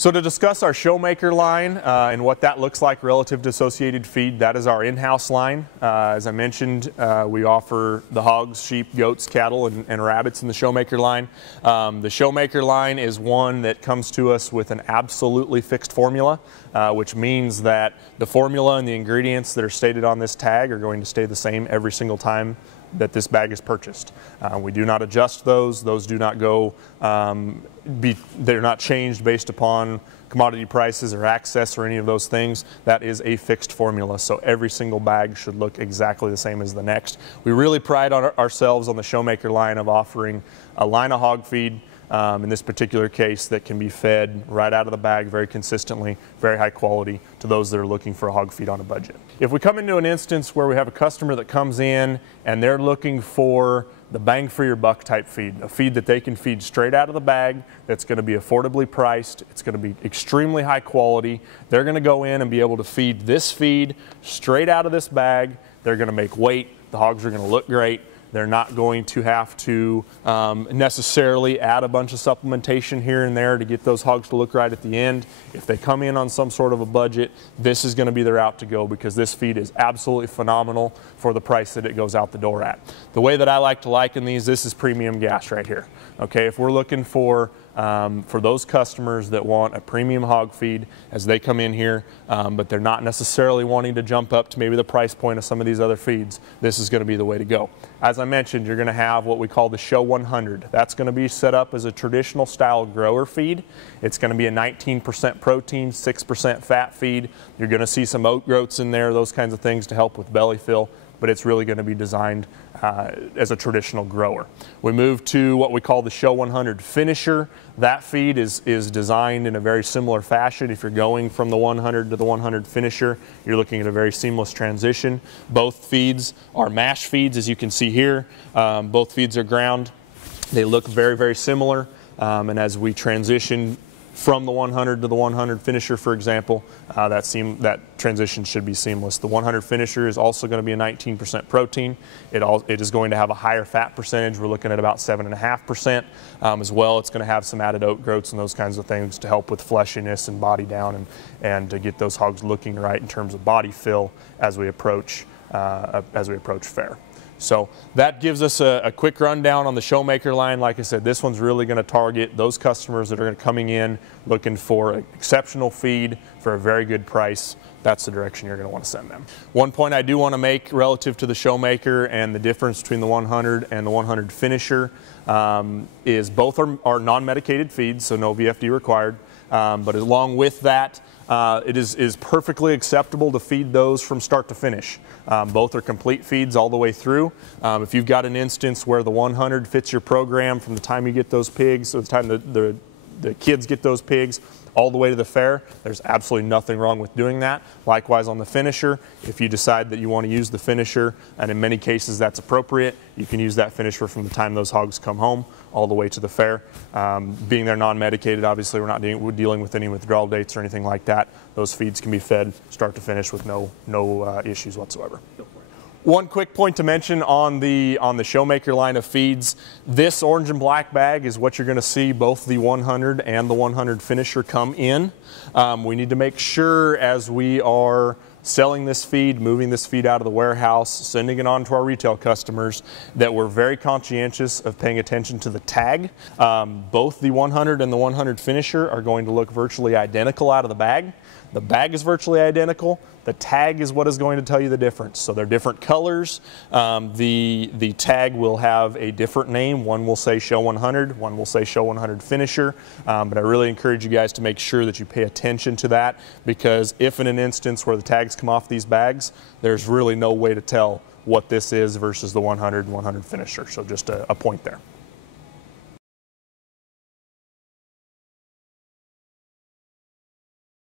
So to discuss our Showmaker line and what that looks like relative to Associated Feed, that is our in-house line. As I mentioned, we offer the hogs, sheep, goats, cattle, and rabbits in the Showmaker line. The Showmaker line is one that comes to us with an absolutely fixed formula, which means that the formula and the ingredients that are stated on this tag are going to stay the same every single time that this bag is purchased. We do not adjust those. Those do not go, they're not changed based upon commodity prices or access or any of those things. That is a fixed formula. So every single bag should look exactly the same as the next. We really pride ourselves on the Showmaker line of offering a line of hog feed, in this particular case, that can be fed right out of the bag very consistently, very high quality to those that are looking for a hog feed on a budget. If we come into an instance where we have a customer that comes in and they're looking for the bang for your buck type feed, a feed that they can feed straight out of the bag, that's going to be affordably priced, it's going to be extremely high quality, they're going to go in and be able to feed this feed straight out of this bag. They're going to make weight, the hogs are going to look great. They're not going to have to necessarily add a bunch of supplementation here and there to get those hogs to look right at the end. If they come in on some sort of a budget, this is going to be the route to go, because this feed is absolutely phenomenal for the price that it goes out the door at. The way that I like to liken these, this is premium gas right here. Okay, if we're looking for those customers that want a premium hog feed as they come in here, but they're not necessarily wanting to jump up to maybe the price point of some of these other feeds, this is going to be the way to go. As I mentioned, you're going to have what we call the Show 100. That's going to be set up as a traditional style grower feed. It's going to be a 19% protein, 6% fat feed. You're going to see some oat groats in there, those kinds of things to help with belly fill, but it's really going to be designed as a traditional grower. We move to what we call the Show 100 Finisher. That feed is designed in a very similar fashion. If you're going from the 100 to the 100 Finisher, you're looking at a very seamless transition. Both feeds are mash feeds, as you can see here. Both feeds are ground. They look very, very similar, and as we transition from the 100 to the 100 Finisher, for example, that transition should be seamless. The 100 Finisher is also going to be a 19% protein. It is going to have a higher fat percentage. We're looking at about 7.5%. As well, it's going to have some added oat groats and those kinds of things to help with fleshiness and body down, and to get those hogs looking right in terms of body fill as we approach fair. So that gives us a quick rundown on the Showmaker line. Like I said, this one's really going to target those customers that are coming in looking for an exceptional feed for a very good price. That's the direction you're going to want to send them. One point I do want to make relative to the Showmaker and the difference between the 100 and the 100 Finisher is both are non-medicated feeds, so no VFD required. But along with that, it is perfectly acceptable to feed those from start to finish. Both are complete feeds all the way through. If you've got an instance where the 100 fits your program from the time you get those pigs, or the time the kids get those pigs, all the way to the fair, there's absolutely nothing wrong with doing that. Likewise on the Finisher, if you decide that you want to use the Finisher, and in many cases that's appropriate, you can use that Finisher from the time those hogs come home all the way to the fair. Being they're non-medicated, obviously we're not dealing with any withdrawal dates or anything like that. Those feeds can be fed start to finish with no issues whatsoever. One quick point to mention on the Showmaker line of feeds, this orange and black bag is what you're going to see both the 100 and the 100 Finisher come in. We need to make sure as we are selling this feed, moving this feed out of the warehouse, sending it on to our retail customers, that we're very conscientious of paying attention to the tag. Both the 100 and the 100 Finisher are going to look virtually identical out of the bag. The bag is virtually identical. The tag is what is going to tell you the difference. So they're different colors. The tag will have a different name. One will say Show 100, one will say Show 100 Finisher. But I really encourage you guys to make sure that you pay attention to that, because if in an instance where the tags come off these bags, there's really no way to tell what this is versus the 100 and 100 Finisher. So just a point there.